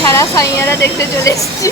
ছাড়া সাইয়ারা দেখতে চলে এসেছি।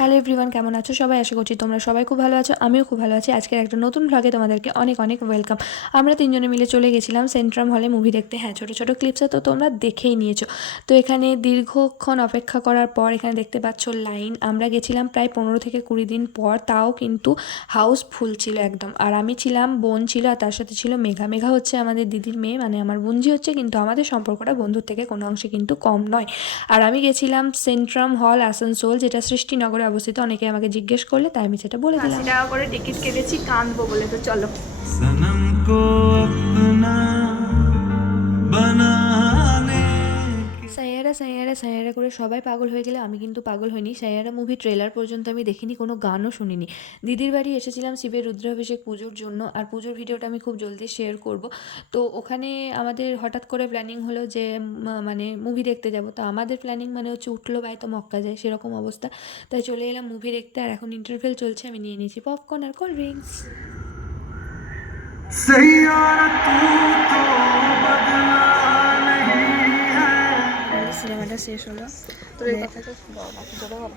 হ্যালো এভরিওয়ান, কেমন আছো সবাই? আশা করছি তোমরা সবাই খুব ভালো আছো, আমিও খুব ভালো আছি। আজকের একটা নতুন ভ্লগে তোমাদেরকে অনেক অনেক ওয়েলকাম। আমরা তিনজনে মিলে চলে গেছিলাম সেন্ট্রাম হলে মুভি দেখতে। হ্যাঁ, ছোটো ছোটো ক্লিপসে তো তোমরা দেখেই নিয়েছো। তো এখানে দীর্ঘক্ষণ অপেক্ষা করার পর এখানে দেখতে পাচ্ছ লাইন। আমরা গেছিলাম প্রায় 15 থেকে 20 দিন পর, তাও কিন্তু হাউস ফুল ছিল একদম। আর আমি ছিলাম, বোন ছিল, আর তার সাথে ছিল মেঘা। মেঘা হচ্ছে আমাদের দিদির মেয়ে, মানে আমার বোনজি হচ্ছে, কিন্তু আমাদের সম্পর্কটা বন্ধুর থেকে কোনো অংশে কিন্তু কম নয়। আর আমি গেছিলাম সেন্ট্রাম হল আসানসোল, যেটা সৃষ্টিনগরে অবস্থিত। অনেকে আমাকে জিজ্ঞেস করলে তাই আমি সেটা বলে দিলাম। 80 টাকা করে টিকিট কেটেছি, কাঁদবো বলে। তো চলো। सनम को अपना बनाने সাইয়ারা সাইয়ারা সাইয়ারা করে সবাই পাগল হয়ে গেলে আমি কিন্তু পাগল হইনি। সাইয়ারা মুভি ট্রেলার পর্যন্ত আমি দেখিনি, কোনো গানও শুনিনি। দিদির বাড়ি এসেছিলাম শিবের রুদ্রাভিষেক পুজোর জন্য, আর পুজোর ভিডিওটা আমি খুব জলদি শেয়ার করব। তো ওখানে আমাদের হঠাৎ করে প্ল্যানিং হলো যে মানে মুভি দেখতে যাব। তো আমাদের প্ল্যানিং মানে হচ্ছে উঠলো বাই তো মক্কা যায়, সেরকম অবস্থা। তাই চলে এলাম মুভি দেখতে। আর এখন ইন্টারভেল চলছে, আমি নিয়ে নিয়েছি পপকর্ন আর কোল্ড ড্রিঙ্কস। सैयारा तू तो बदला नहीं है। ফাইনালি সিনেমাটা শেষ হলো। তোর এই কথাটা জোরে বল।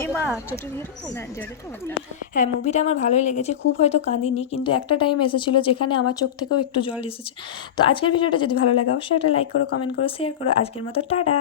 এই মা ছোট দিয়ে না জোরে তো বল। হ্যাঁ, মুভিটা আমার ভালোই লেগেছে। খুব হয়তো কাঁদিনি, কিন্তু একটা টাইম এসেছিলো যেখানে আমার চোখ থেকেও একটু জল এসেছে। তো আজকের ভিডিওটা যদি ভালো লাগে অবশ্যই একটা লাইক করো, কমেন্ট করো, শেয়ার করো। আজকের মতো টাটা।